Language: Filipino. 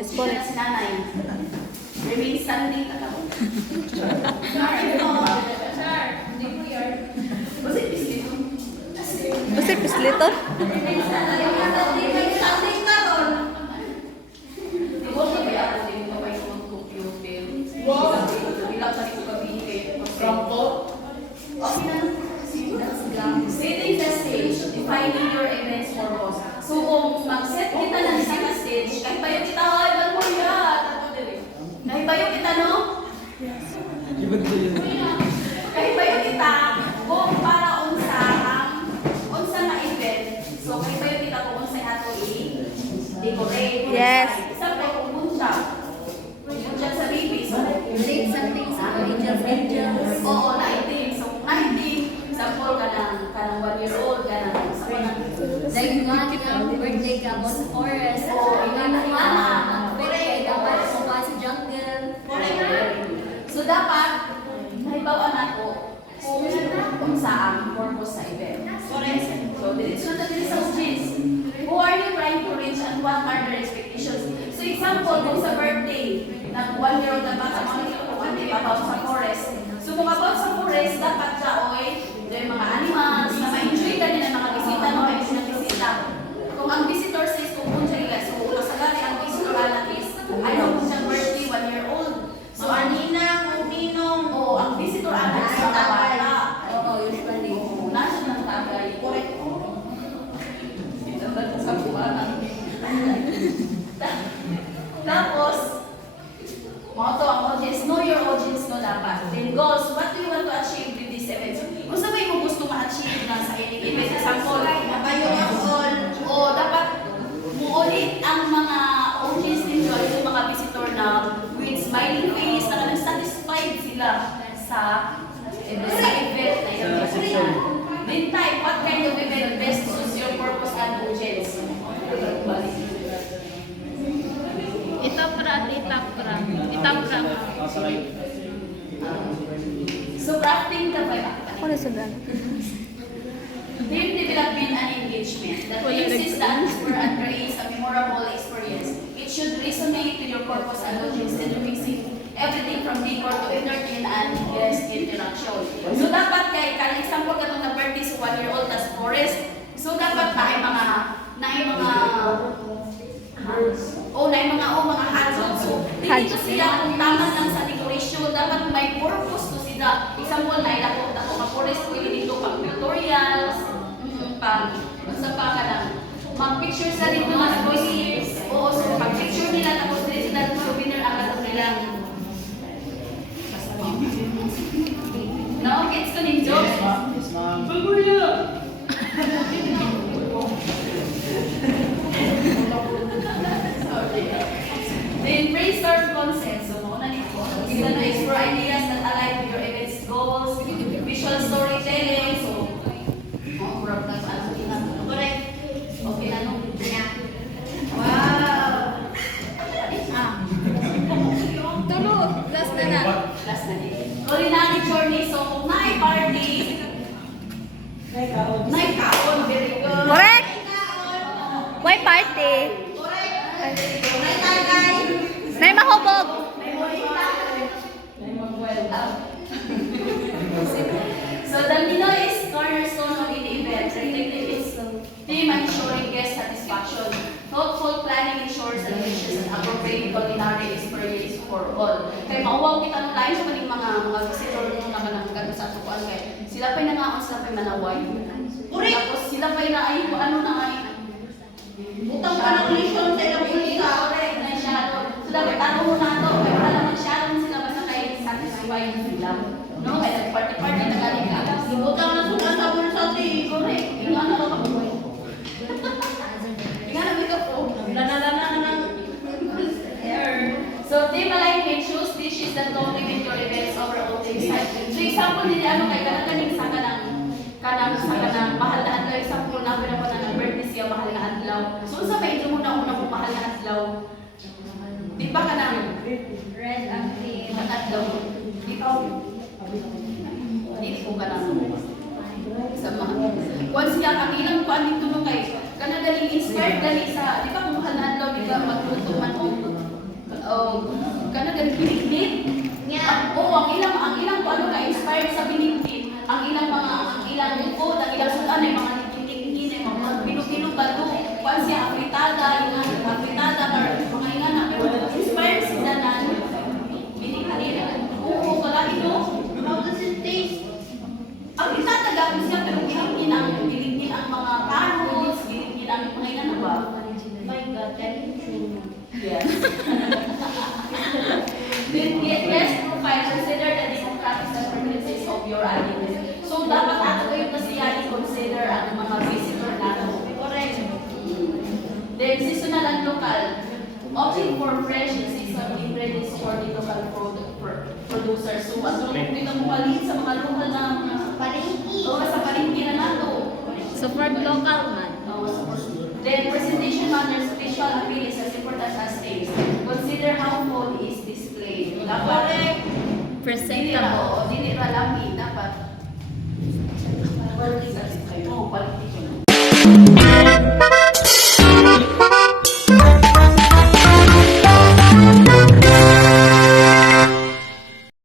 Yes, Siya na correct. si nanay. Remain standing ka lang. Hindi mo yun. Kasi pisito. Kasi pislito? Remain standing ka ron. Iwan ka ba ako din ko may computer. Ilang ka ko kabihit. Rampo? Okay na. Setting the stage, defining your event's purpose. So kung mag-set kita ng sa stage, kahit ba yung kita, ay, ba't mo yan? Kahit ba yung kita, no? Kahit ba yung kita, kung para unsa na event, so kahit ba yung kita kung unsa ato i-decorate. Yes. Isa po, kung punta sa baby, so Relate something sa angels. oo, 19. So 19, sample ka ng 1 year old, ka ng sa mga Like nga, birthday ka mo sa forest. Oo, ingana. Birthday ka mo sa jungle. So dapat, halimbawa na ko, kung saan purpose sa event. So, diretso na din sa audience. Who are you trying to reach and what are their expectations? So, example, kung sa birthday, ng 1 year old na bata, makikita ko about sa forest. So, kung about sa forest, dapat siya, yung mga animals, na ma-enjoy ka nila mga bisita, ma-enjoy ng bisita. Kung ang visitor says, kung kung siya so, kasagari ang visitor anak is, ayaw kung siyang birthday, 1 year old. So, ang ninong, o ang visitor anak sa bata. Oo, usually. Nasa ng tagay. Correct. Sa buwan. Tapos, mga to ang audience. Know your audience no dapat. Then goals, what do you want to achieve with this event? Kung sa may mo gusto ma-achieve na sa inyong event, example, mabayo ang all, o dapat muulit ang mga audience ninyo, yung mga visitor na with smiling face, na satisfied sila sa event na yun. Then type, what kind of event best suits your purpose and audience? Itapra. So crafting the vibe. Ako na sa gano'n. Theme development and engagement. The theme is the atmosphere and creates a memorable experience. It should resonate with your purpose and audience and mixing everything from decor to entertain and guest interaction. So dapat kay example katong na birthday sa 1 year old tas forest. So dapat na ay mga mga hazard. So dito siya kung tama lang sa decoration, dapat may purpose to sila. Example na ilako ka forest pwede dito pang tutorials, sa pa ka lang. Mag-picture sa dito mga spoilers. Oo, so pag-picture nila tapos dito sila souvenir ang ato nila. No, gets ko ninyo. Yes, ma'am. Then brainstorm concepts. So, muna nito. Sila na explore ideas that align with your event's goals, visual storytelling. So, broadcast ano. Correct. Okay na no? Wow! Tulo, last na na. Last na din. Culinary journey. So, kung party, night kaon. Very good. Correct! Why party? May mahubog! So the Mino is cornerstone of the event. Reflecting its theme and ensuring guest satisfaction. Thoughtful planning ensures a delicious and appropriate culinary experience for all. Kaya mauwaw kita ng layo sa maning mga visitor nung naman ang sa tukuan kay sila pa'y nangaon, sila pa'y manaway. Tapos sila pa'y na ay ano na ay utang ka ng lisyon sa ilang pulisa. Correct, na shadow. So dapat tanong mo na ito. Kaya wala naman shadow sila basta kayo satisfied sila. No? Kaya nag-party-party na galing ka. Utang na sila sa bulsa ti. Correct. Yung ano ka po. Yung ano ka po. Nanalana ng air. So theme alignment choose dishes that complement your events overall theme site. So example din ano kay kanang sa kanang mahal na adlaw. Example na pinapunta ng birthday siya mahal na adlaw. So sa may mo na una kung mahal na adlaw. Di ba kanang Red and green. adlaw? Ikaw. Hindi ko kanang sa mga kuan siya kanilang kuan dito no kay kanang galing inspired gali sa di ba kung mahal na adlaw di ka magluto man o kana gan binitbit. Ang ilang ano ka inspired sa binitbit. Ang ilang quote, ang ilang sudan ay mga titik-tikin ay mga pinupilong balo. Kwan siya afritada, yung afritada or mga ingana pero inspired sila na binitbit. Oo, wala ito. How does it taste? Ang itatagapin siya pero binitbit ang mga carrots, binitbit ang mga ingana ba? My God, that is true. Yes. Yes, profile, consider the demographics and preferences of your audience. So, dapat ato kayo kasi i-consider ang mga visitor nato. Correct. Then, seasonal and local. Opting for fresh and seasonal ingredients for the local producers. So, at dito mo palit sa mga local na Palengke. sa palengke na nato. Support local man. Then, presentation matters, visual appeal is as important as taste. Consider how food is displayed. Dapat, Presentable. dili ra lami.